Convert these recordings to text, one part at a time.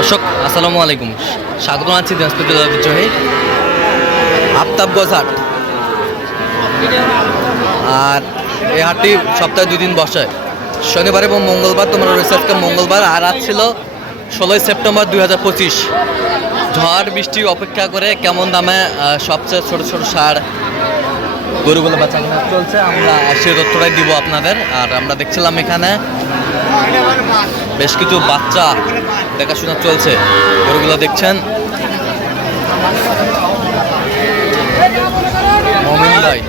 দর্শক, আসসালামু আলাইকুম। স্বাগত আছি দিনাজপুর জেলার আফতাবগঞ্জ হাট আর এই হাটটি সপ্তাহে দুই দিন বসে। শনিবার এবং মঙ্গলবার, তোমার রয়েছে আজকে মঙ্গলবার, আর আজ ছিল ষোলোই সেপ্টেম্বর দুই হাজার পঁচিশ। ঝড়, বৃষ্টি অপেক্ষা করে কেমন দামে সবচেয়ে ছোট ছোট সার গরুগুলো বাচ্চা চলছে, আমরা সেই তথ্যটাই দিব আপনাদের। আর আমরা দেখছিলাম এখানে বেশ কিছু বাচ্চা দেখাশোনা চলছে। গরুগুলো দেখছেন। মমিন ভাই।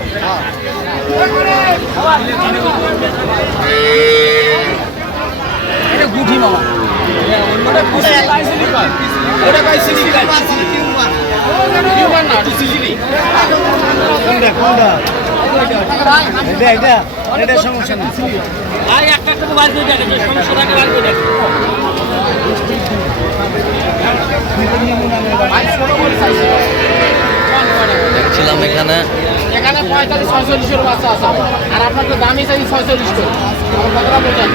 এটা এটা সমস্যা নেই। ভাই একটা একটা বার করে দেখেন সমস্যা থাকে বার করে দেখেন দেখছিলাম এখানে। এখানে পঁয়তাল্লিশ ছয়চল্লিশের বাচ্চা আছে। আর আপনার তো দামই চাই ছয়চল্লিশ করে। কথাটা বোঝেন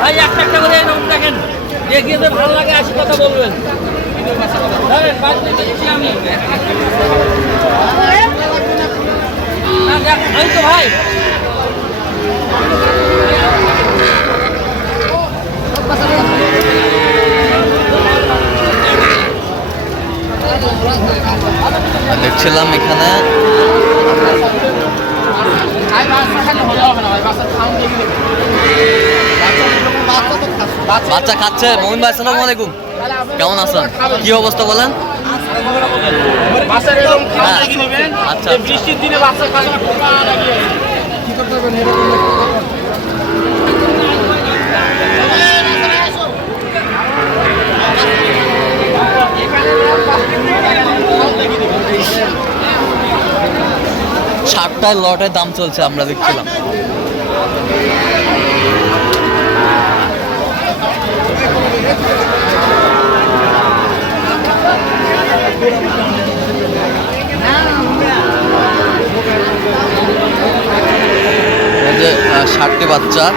ভাই একটা একটা করে দেখেন দেখিয়ে যে ভালো লাগে আসি কথা বলবেন। দেখছিলাম এখানে। বাচ্চা খাচ্ছে মমিন ভাই আসসালামু আলাইকুম। কেমন আছেন কি অবস্থা বলেন হ্যাঁ। আচ্ছা, আচ্ছা। বৃষ্টির। ষাটটায় লটের দাম চলছে আমরা দেখছিলাম এই যে আহ, ষাটটি বাচ্চা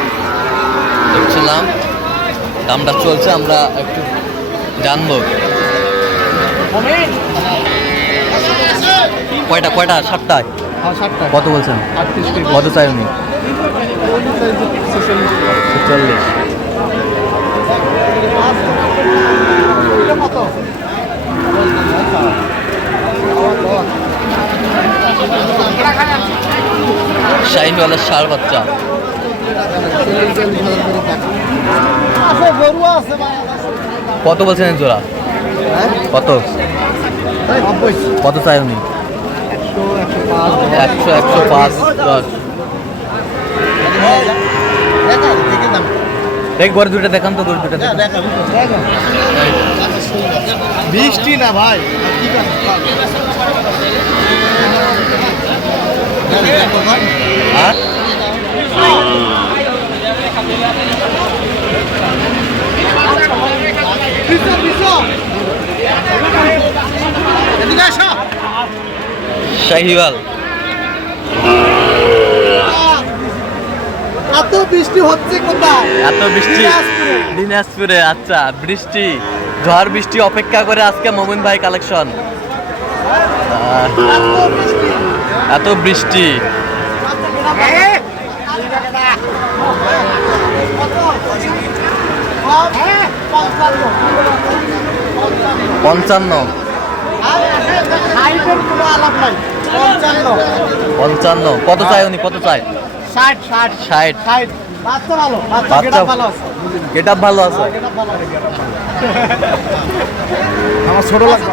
দেখছিলাম। দামটা চলছে আমরা একটু জানব। কয়টা কয়টা? ষাটটায় হ্যাঁ কত বলছেন? কত চাই উনি? চল্লিশ কত শাহিনওয়ালার ষাড় বাচ্চা। কত বলছেন জোড়া? কত? কত চাই উনি? একশো একশো পাঁচ দশ। দেখে গড় দুটো দেখান তো গড় দুটো বৃষ্টি না ভাই। হ্যাঁ শাহিওয়াল। এত বৃষ্টি হচ্ছে কোথায়? এত বৃষ্টি। দিনাজপুরে। আচ্ছা বৃষ্টি। ঝড় বৃষ্টি অপেক্ষা করে আজকে মোমিন ভাই কালেকশন এত বৃষ্টি। পঞ্চান্ন। পঞ্চান্ন। কত চাই উনি? কত চাই? ষাট ষাট। ষাট। ষাট। বাচ্চা ভালো গেট আপ আছে। আমার ছোট লাগবে।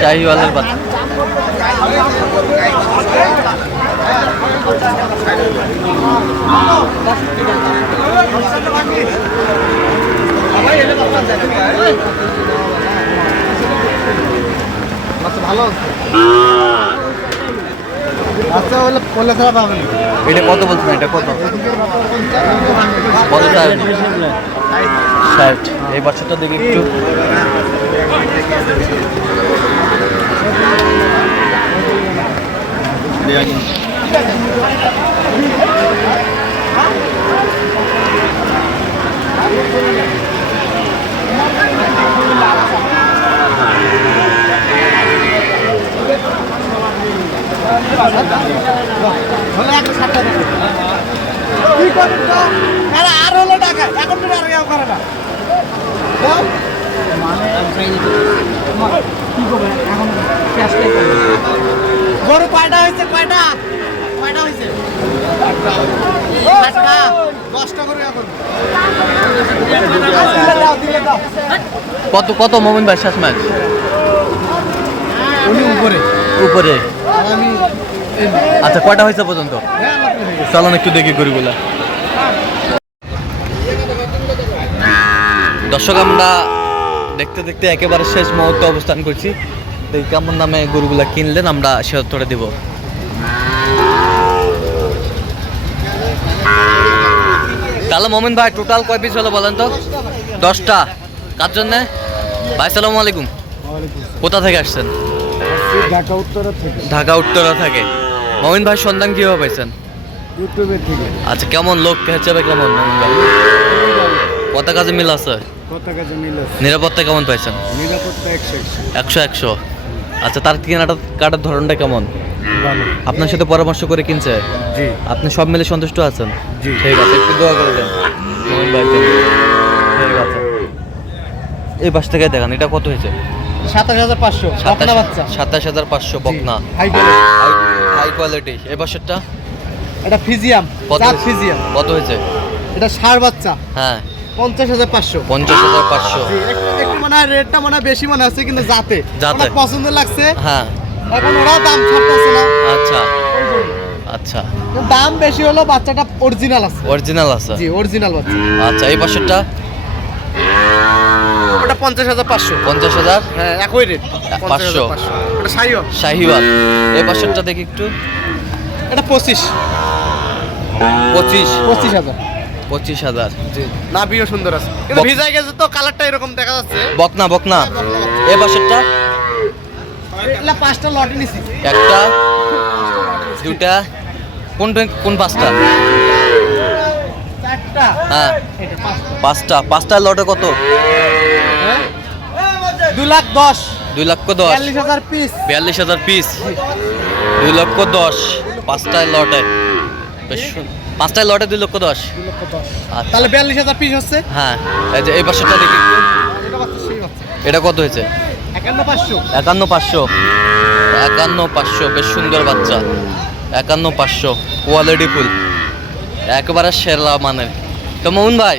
শাহিওয়ালের বাচ্চা বাচ্চা ভালো আছে বাচ্চা হলে পয়লা ছাড়া পাবেন এটা কত বলছেন? এটা কত? কত? ষাট। এই বাচ্চাটা দেখি একটু। কি করবেন তো? আরে আর হলো টাকা না। গরু কয়টা হয়েছে? কয়টা? কয়টা হয়েছে? দশটা দাও কত কত মোমিন ভাই শেষ ম্যাচ? উনি উপরে। উপরে। আচ্ছা কয়টা হয়েছে পর্যন্ত? চলুন একটু দেখি গরুগুলা। দর্শক আমরা দেখতে দেখতে একেবারে শেষ মুহূর্তে অবস্থান করছি। এই কেমন নামে গরুগুলা কিনলেন আমরা সে উত্তরে দিব। তাহলে মোমিন ভাই টোটাল কয় পিস হলো বলেন তো? দশটা। কার জন্যে? ভাই সালামু আলাইকুম। কোথা থেকে আসছেন? ঢাকা উত্তরের থেকে। ঢাকা উত্তরা থাকে। মমিন ভাই সন্ধান কীভাবে পাইছেন? ইউটিউবের থেকে। আচ্ছা কেমন লোক হিসেবে কেমন? মমিন ভাই? কত কাজে মিল আছে? কত কাজে মিল আছে। নিরাপত্তা কেমন পাইছেন? নিরাপত্তা একশো একশো। আচ্ছা তার কেনাটা কাটার ধরনটা কেমন? আপনার সাথে পরামর্শ করে কিনছে? জি। আপনি সব মিলে সন্তুষ্ট আছেন? জি। ঠিক আছে একটু দোয়া করে দেন। ঠিক আছে। এই পাশ থেকে দেখান এটা কত হয়েছে? সাতাশ হাজার পাঁচশো সাতাশ হাজার পাঁচশো বকনা। হাই কোয়ালিটি এই পাশেরটা? এটা ফিজিয়াম কত ফিজিয়াম। কত হয়েছে? এটা ষাঁড় বাচ্চা। হ্যাঁ। পঞ্চাশ হাজার পাঁচশো। পঞ্চাশ হাজার পাঁচশো। একটু মনে হয় রেটটা মনে হয় বেশি মনে হচ্ছে কিন্তু জাতে। অনেক পছন্দ লাগছে। হ্যাঁ। এখন ওরা দাম ছাড়তেছে না। আচ্ছা। আচ্ছা। দাম বেশি হলো বাচ্চাটা অরিজিনাল আছে। অরিজিনাল আছে। জি অরিজিনাল বাচ্চা। আচ্ছা এই পাশেরটা? ওটা পঞ্চাশ হাজার পাঁচশো। পঞ্চাশ হাজার? হ্যাঁ একই রেট পাঁচশো। ওটা সাইও শাহিওয়াল এই পাশেরটা দেখি একটু। এটা পঁচিশ। পঁচিশ। পঁচিশ হাজার। পঁচিশ হাজার। জি। নাভিও সুন্দর আছে। কিন্তু বক- গেছে তো কালারটা এরকম দেখা যাচ্ছে। বকনা বকনা। এই পাশেরটা? এগুলা পাঁচটা লটে নিছি। একটা দুটা কোন কোন পাঁচটা? হ্যাঁ। পাঁচটা। পাঁচটা। পাঁচটা লটে কত? হ্যাঁ? দু লাখ দশ। দুই লক্ষ দশ। বিয়াল্লিশ হাজার পিস। বিয়াল্লিশ হাজার পিস। দুই লক্ষ দশ। পাঁচটায় লটে। বেশ সুন- পাঁচটায় লটে দুই লক্ষ দশ। আচ্ছা। তাহলে বিয়াল্লিশ হাজার পিস হচ্ছে? হ্যাঁ এই যে এই দেখি। এটা কত হয়েছে? একান্ন পাঁচশো। একান্ন পাঁচশো। একান্ন পাঁচশো বেশ সুন্দর বাচ্চা। একান্ন পাঁচশো কোয়ালিটি ফুল। একেবারে সেরা মানের। তো মোহন ভাই?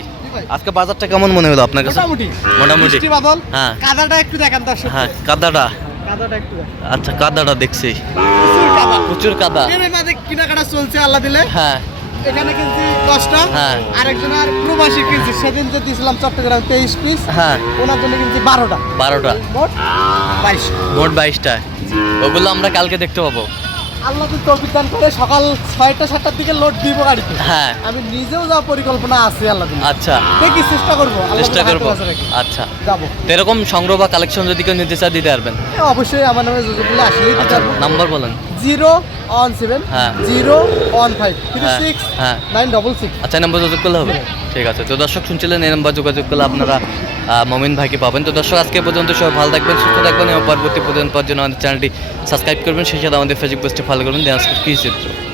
আজকে বাজারটা কেমন মনে হলো আপনার কাছে? মোটামুটি। হ্যাঁ। কাদাটা একটু দেখান দর্শক। হ্যাঁ কাদাটা। আচ্ছা কাদাটা দেখছি। প্রচুর কাদা। কেনাকাটা চলছে আল্লাহ দিলে। হ্যাঁ। এখানে কিনছি দশটা হ্যাঁ। আরেকজন আর প্রবাসী কিনছি। সেদিন যে দিয়েছিলাম চট্টগ্রাম তেইশ পিস হ্যাঁ। ওনার জন্য কিনছি বারোটা। বারোটা? মোট বাইশ মোট বাইশটা। ওগুলো আমরা কালকে দেখতে পাবো। আল্লাহ তৌফিক দান করে সকাল ছয়টা সাতটার দিকে লোড দিব গাড়িতে। হ্যাঁ। আমি নিজেও যাওয়ার পরিকল্পনা আছে আল্লাহ আচ্ছা। দেখি চেষ্টা করব। চেষ্টা করব। আচ্ছা। যাব। এরকম সংগ্রহ বা কালেকশন যদি কেউ নিতে চায় দিতে পারবেন। অবশ্যই আমার নামে আসলেই দিতে আচ্ছা নাম্বার বলেন। জিরো ওয়ান সেভেন হ্যাঁ। Zero one five. হ্যাঁ, সিক্স হ্যাঁ। Nine double six. আচ্ছা নাম্বার যোগাযোগ করলে হবে? ঠিক আছে তো দর্শক শুনছিলেন এই নাম্বার যোগাযোগ করলে আপনারা মমিন ভাইকে পাবেন। তো দর্শক আজকে পর্যন্ত সবাই ভালো থাকবেন সুস্থ থাকবেন এবং পরবর্তী পর্যন্ত পর জন্য আমাদের চ্যানেলটি সাবস্ক্রাইব করবেন। সেই সাথে আমাদের ফেসবুক পেজটি ফলো করবেন। দেন কি কী চিত্র